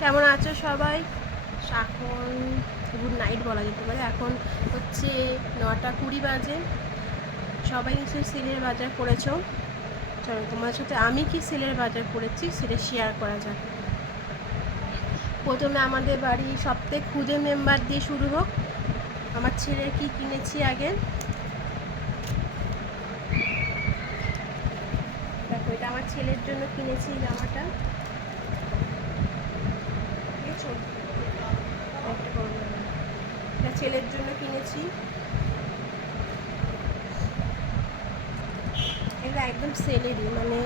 কেমন আছো সবাই? এখন গুড নাইট বলা যেতে পারে। এখন হচ্ছে 9:20 বাজে। সবাই নিশ্চয়ই সেলের বাজার করেছো। চলো তোমার সাথে আমি কি সেলের বাজার করেছি সেটা শেয়ার করা যাক। প্রথমে আমাদের বাড়ি সপ্তাহে খুদে মেম্বার দিয়ে শুরু হোক। আমার ছেলের কি কিনেছি আগে দেখো, এটা আমার ছেলের জন্য কিনেছি জামাটা, দেখেছো? এটা ছেলের জন্য কিনেছি। এটা একদম সেলেরই, মানে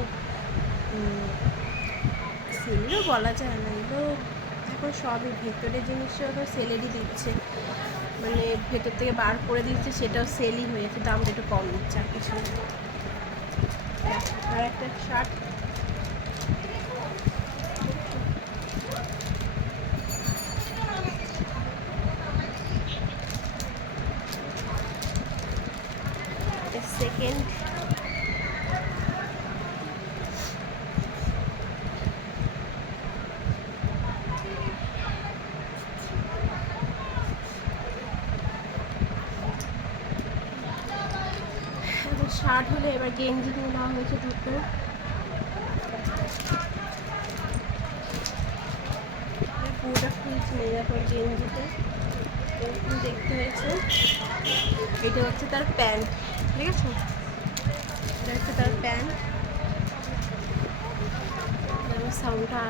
সেলেরও বলা যায় না, এগুলো এখন সবই ভেতরের জিনিসও এখন সেলেরই দিচ্ছে, মানে ভেতর থেকে বার করে দিচ্ছে, সেটাও সেলই হয়েছে, দামটা একটু কম দিচ্ছে আর কিছু। আর একটা শার্ট, সেকেন্ড শার্ট হলে এবার গেঞ্জি নিয়ে নেওয়া হয়েছে দুটো। পুরোটা ফুলস নেই এখন গেঞ্জিতে, এরকম দেখতে হয়েছে। এটা হচ্ছে তার প্যান্ট, ঠিক আছে? এটা হচ্ছে তার প্যান্ট। সাউন্ডটা